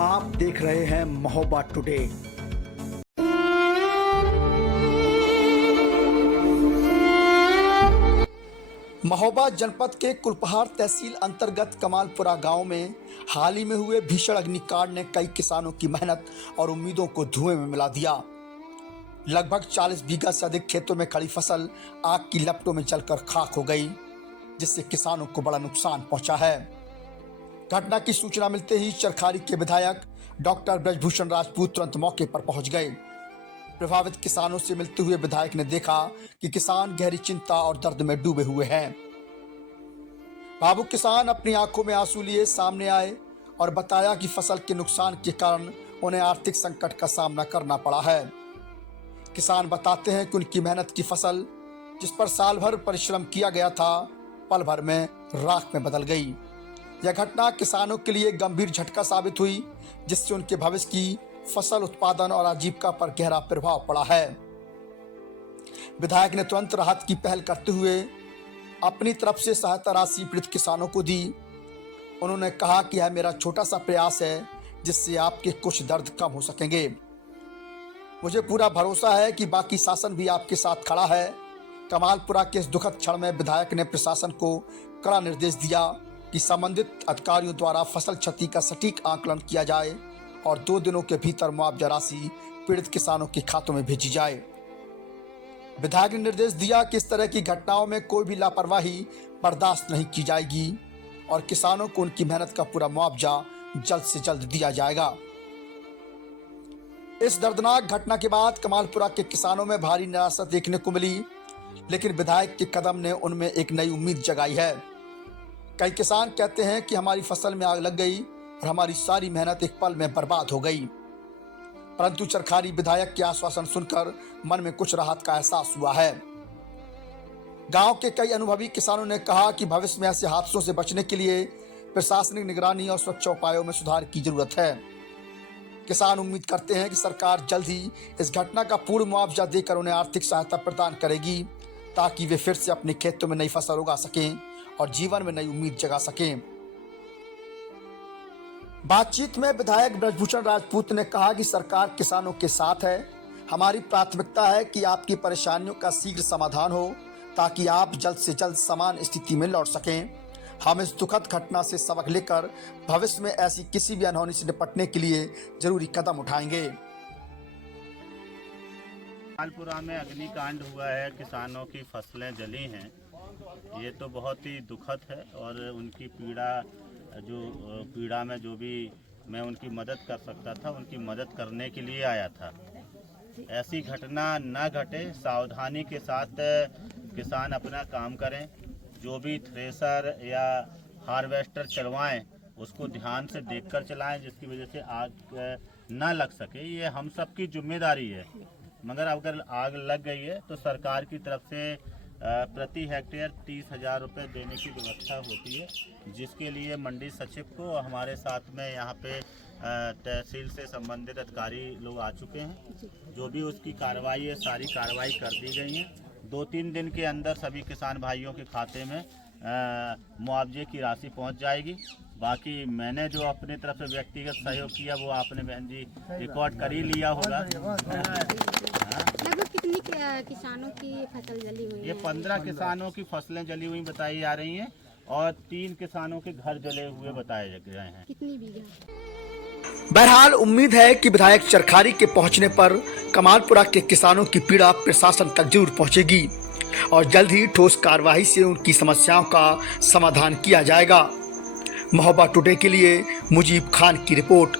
आप देख रहे हैं महोबा टुडे। महोबा जनपद के कुलपहाड़ तहसील अंतर्गत कमालपुरा गांव में हाल ही में हुए भीषण अग्निकांड ने कई किसानों की मेहनत और उम्मीदों को धुएं में मिला दिया। लगभग 40 बीघा से अधिक खेतों में खड़ी फसल आग की लपटों में जलकर खाक हो गई, जिससे किसानों को बड़ा नुकसान पहुंचा है। घटना की सूचना मिलते ही चरखारी के विधायक डॉक्टर ब्रजभूषण राजपूत तुरंत मौके पर पहुंच गए। प्रभावित किसानों से मिलते हुए विधायक ने देखा कि किसान गहरी चिंता और दर्द में डूबे हुए हैं। भावुक किसान अपनी आंखों में आंसू लिए सामने आए और बताया कि फसल के नुकसान के कारण उन्हें आर्थिक संकट का सामना करना पड़ा है। किसान बताते हैं कि उनकी मेहनत की फसल, जिस पर साल भर परिश्रम किया गया था, पल भर में राख में बदल गई। यह घटना किसानों के लिए गंभीर झटका साबित हुई, जिससे उनके भविष्य की फसल उत्पादन और आजीविका पर गहरा प्रभाव पड़ा है। विधायक ने तुरंत राहत की पहल करते हुए अपनी तरफ से सहायता राशि पीड़ित किसानों को दी। उन्होंने कहा कि यह मेरा छोटा सा प्रयास है, जिससे आपके कुछ दर्द कम हो सकेंगे। मुझे पूरा भरोसा है कि बाकी शासन भी आपके साथ खड़ा है। कमालपुरा के इस दुखद क्षण में विधायक ने प्रशासन को कड़ा निर्देश दिया कि संबंधित अधिकारियों द्वारा फसल क्षति का सटीक आकलन किया जाए और 2 दिनों के भीतर मुआवजा राशि पीड़ित किसानों के खातों में भेजी जाए। विधायक ने निर्देश दिया कि इस तरह की घटनाओं में कोई भी लापरवाही बर्दाश्त नहीं की जाएगी और किसानों को उनकी मेहनत का पूरा मुआवजा जल्द से जल्द दिया जाएगा। इस दर्दनाक घटना के बाद कमालपुरा के किसानों में भारी निराशा देखने को मिली, लेकिन विधायक के कदम ने उनमें एक नई उम्मीद जगाई है। कई किसान कहते हैं कि हमारी फसल में आग लग गई और हमारी सारी मेहनत एक पल में बर्बाद हो गई। परंतु चरखारी विधायक के आश्वासन सुनकर मन में कुछ राहत का एहसास हुआ है। गांव के कई अनुभवी किसानों ने कहा कि भविष्य में ऐसे हादसों से बचने के लिए प्रशासनिक निगरानी और सुरक्षा उपायों में सुधार की जरूरत है। किसान उम्मीद करते हैं कि सरकार जल्द ही इस घटना का पूर्ण मुआवजा देकर उन्हें आर्थिक सहायता प्रदान करेगी, ताकि वे फिर से अपने खेतों में नई फसल उगा सकें और जीवन में नई उम्मीद जगा सकें। बातचीत में विधायक ब्रजभूषण राजपूत ने कहा कि सरकार किसानों के साथ है। हमारी प्राथमिकता है कि आपकी परेशानियों का शीघ्र समाधान हो, ताकि आप जल्द से जल्द समान स्थिति में लौट सकें। हम इस दुखद घटना से सबक लेकर भविष्य में ऐसी किसी भी अनहोनी से निपटने के लिए जरूरी कदम उठाएंगे। कमालपुरा में अग्निकांड हुआ है, किसानों की फसलें जली हैं। ये तो बहुत ही दुखद है और उनकी पीड़ा में जो भी मैं उनकी मदद कर सकता था, उनकी मदद करने के लिए आया था। ऐसी घटना न घटे, सावधानी के साथ किसान अपना काम करें। जो भी थ्रेसर या हार्वेस्टर चलवाएं, उसको ध्यान से देखकर चलाएं, जिसकी वजह से आग न लग सके। ये हम सब की जिम्मेदारी है। मगर अगर आग लग गई है तो सरकार की तरफ से प्रति हेक्टेयर 30,000 रुपये देने की व्यवस्था होती है, जिसके लिए मंडी सचिव को हमारे साथ में यहाँ पे तहसील से संबंधित अधिकारी लोग आ चुके हैं। जो भी उसकी कार्रवाई है, सारी कार्रवाई कर दी गई है। 2-3 दिन के अंदर सभी किसान भाइयों के खाते में मुआवजे की राशि पहुँच जाएगी। बाकी मैंने जो अपनी तरफ से व्यक्तिगत सहयोग किया वो आपने बहन जी रिकॉर्ड कर ही लिया होगा। लगभग कितनी किसानों की फसल जली हुई है? ये 15 किसानों की फसलें जली हुई बताई जा रही हैं और 3 किसानों के घर जले हुए बताए गए हैं। कितनी बीघा? बहरहाल उम्मीद है कि विधायक चरखारी के पहुंचने पर कमालपुरा के किसानों की पीड़ा प्रशासन तक जरूर पहुंचेगी और जल्द ही ठोस कार्रवाई से उनकी समस्याओं का समाधान किया जाएगा। महोबा टुडे के लिए मुजीब खान की रिपोर्ट।